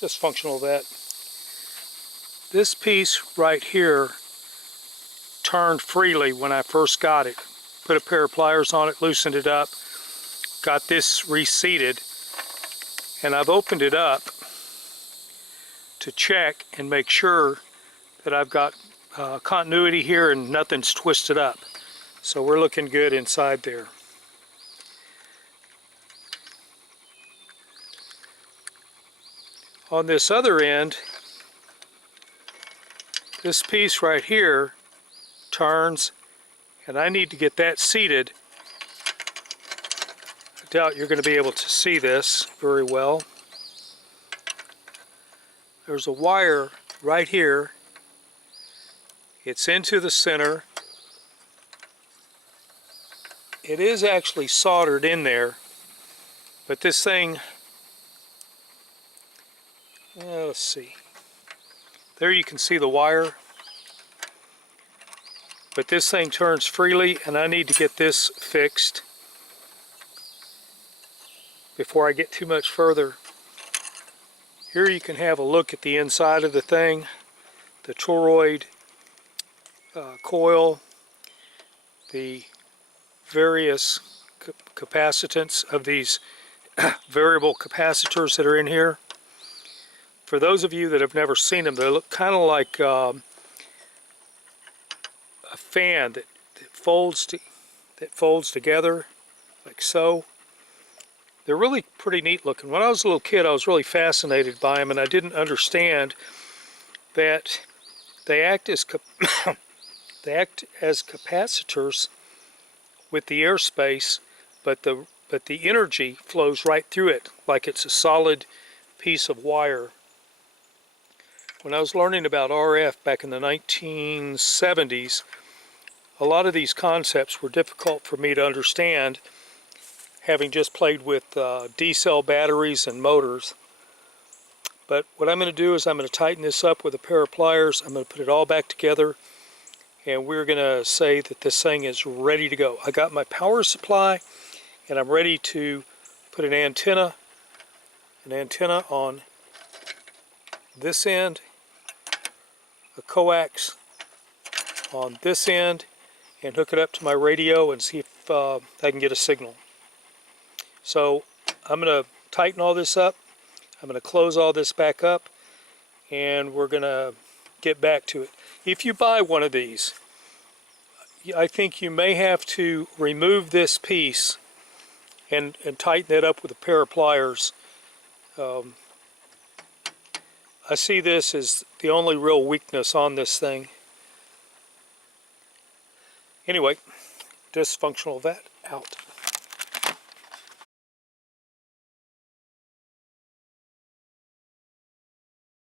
dysfunctional vet. This piece right here turned freely when I first got it. Put a pair of pliers on it, loosened it up, got this reseated, and I've opened it up to check and make sure that I've got continuity here and nothing's twisted up. So we're looking good inside there. On this other end, this piece right here turns, and I need to get that seated. I doubt you're going to be able to see this very well. There's a wire right here. It's into the center. It is actually soldered in there, but this thing, let's see. There you can see the wire. But this thing turns freely, and I need to get this fixed before I get too much further. Here you can have a look at the inside of the thing, the toroid coil, the various capacitance of these variable capacitors that are in here. For those of you that have never seen them, they look kind of like a fan that folds together like so. They're really pretty neat looking. When I was a little kid, I was really fascinated by them, and I didn't understand that they act as capacitors with the airspace, but the energy flows right through it like it's a solid piece of wire. When I was learning about RF back in the 1970s, a lot of these concepts were difficult for me to understand, having just played with D-cell batteries and motors. But what I'm going to do is I'm going to tighten this up with a pair of pliers. I'm going to put it all back together, and we're going to say that this thing is ready to go. I got my power supply, and I'm ready to put an antenna on this end, a coax on this end, and hook it up to my radio and see if I can get a signal. So I'm going to tighten all this up. I'm going to close all this back up, and we're going to get back to it. If you buy one of these, I think you may have to remove this piece and tighten it up with a pair of pliers. I see this as the only real weakness on this thing. Anyway, dysfunctional vet out.